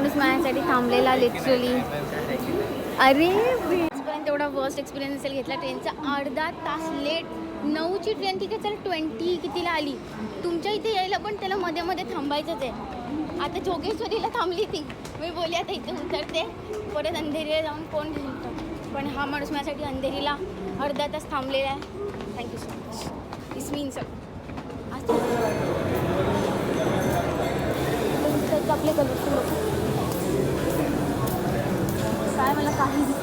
माणूस माझ्यासाठी थांबलेला लिटरली. अरे आजपर्यंत एवढा वर्स्ट एक्सपिरियन्स असेल घेतला ट्रेनचा. अर्धा तास लेट. 9ची ट्रेन ठीक आहे, चल 20 कितीला आली. तुमच्या इथे यायला पण त्याला मध्ये मध्ये थांबायचंच आहे. आता जोगेश्वरीला थांबली ती. मी बोलली आता इथे उतरते, परत अंधेरीला जाऊन कोण घेतो. पण हा माणूस माझ्यासाठी अंधेरीला अर्धा तास थांबलेला आहे. Thank you so much. It's means आपले कलरफुल लोक काय मला काही दिसत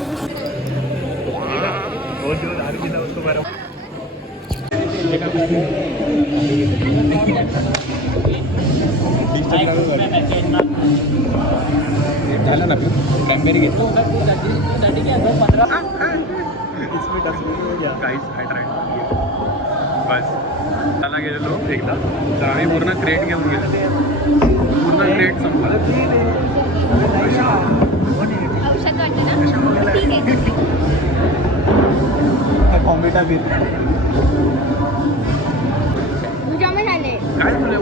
झालं ना कॅमेरे घेतो बस त्याला गेलेलो एकदा, तर आम्ही पूर्ण क्रेट घेऊन गेलो. पूर्ण क्रेट संपला. कॉम्बिटा बीर काय तुला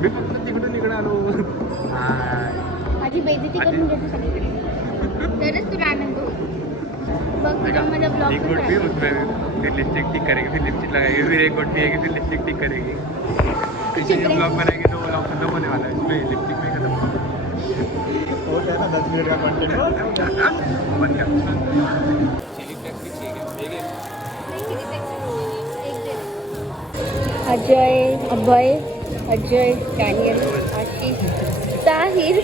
मी फक्त तिकडून इकडे आलो. माझी बेइज्जती करून घेतो सगळीकडे, तरच तुला आनंद होतो. बघ माझा ब्लॉग एक गुड भी उसमें फिर लिपस्टिक टिक करेगी, फिर लिपस्टिक लगाएगी, फिर एक गुड भी है कि फिर लिपस्टिक टिक करेगी. पीछे जो ब्लॉग बनाएगी तो वो ब्लॉग खत्म होने वाला है, इसमें लिपस्टिक नहीं खत्म होता है ना. 10 मिनट का कंटेंट बन गया. अजय, अभय, अजय, डॅनियल, आशिष, साहिर,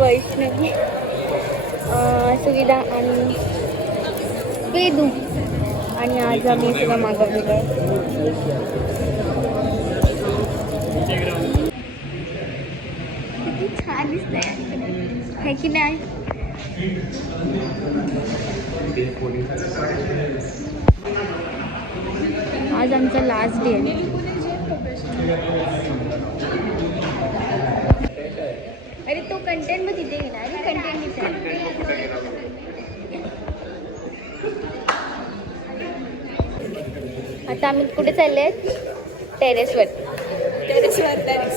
वैष्णवी, सुविधा आणि वेदू. आणि आज आम्ही सगळं मागवलेलं आहे. किती छान दिसतंय आहे की नाही. आज आमचा लास्ट डे आहे. अरे तो कंटेंट मग तिथे घेणार. अरे कंटेंट तिथे. आता आम्ही कुठे चालले आहेत? टेरेसवर.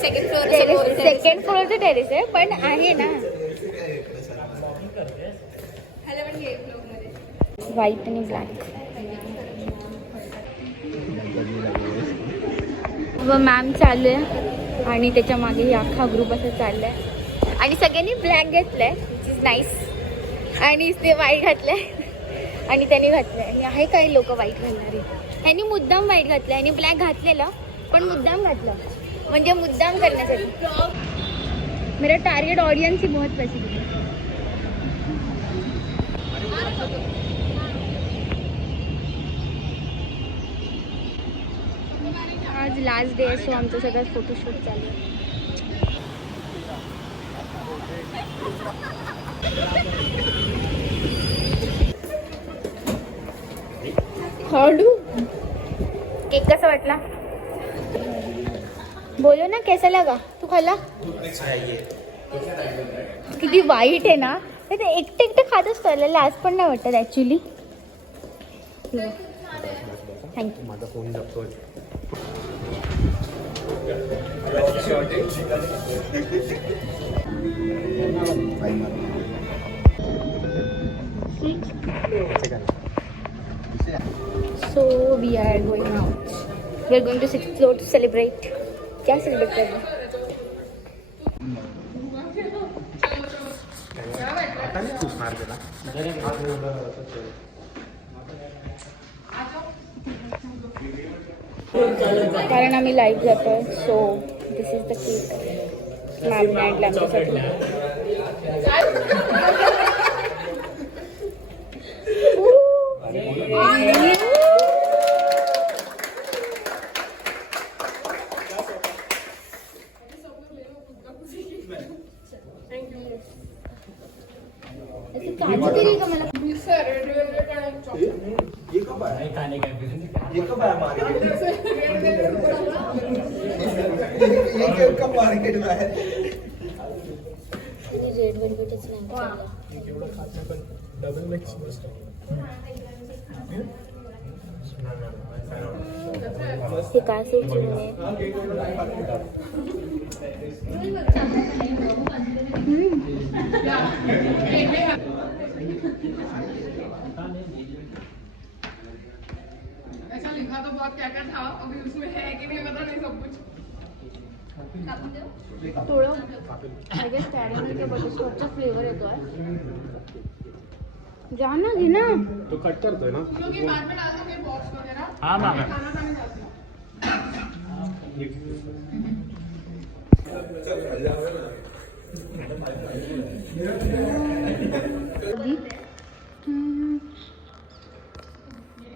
सेकंड फ्लोअरचं टेरेस आहे, पण आहे ना व्हाईट आणि ब्लॅक. व मॅम चालू आहे आणि त्याच्या मागे ही अख्खा ग्रुप असं चाललं आहे. आणि सगळ्यांनी ब्लॅक घेतलं आहे, विच इज नाईस. आणि ते व्हाईट घातलं आहे आणि त्यांनी घातलं आहे. आणि आहे काही लोक व्हाईट घालणारे. ह्यांनी मुद्दाम व्हाईट घातलं आणि ब्लॅक घातलेलं, पण मुद्दाम घातलं म्हणजे मुद्दाम करण्यासाठी. मेरा टारगेट ऑडियन्स ही बहुत पसंद है. आज लास्ट डे आहे, सो आमचं सगळं फोटोशूट चालू आहे. हळू. केक कसा वाटला? बोलो ना कैसा लगा. तू खाल्ला? किती वाईट आहे ना ते. एकटे एकटे खात असतो, लाज पण नाही वाटत ॲक्च्युली. थँक्यू. माझा phone जपतोय. So we are going out. We are going to 6th floor to celebrate. क्या सेलिब्रेट करना? कारण आम्ही लाईव्ह जातोय, so this is the cake मॅमने आणलं आमच्यासाठी. मार्केट में है. रेड वेलवेटच नाही. डबल मिक्स मस्त. हे काय सोडची म्हणे. ऐसा लिखा तो बहुत क्या क्या था, अभी उसमें है कि नहीं पता नहीं सब कुछ. थोडं आय गेस कॅरमल किंवा बटरस्कॉचचा फ्लेवर येतोय. जा ना, घे ना. तो कट करतोय ना. क्योंकि बाद में डालते फिर बॉक्स वगैरह. हाँ मैम. खाना खाने जाते हैं. कधी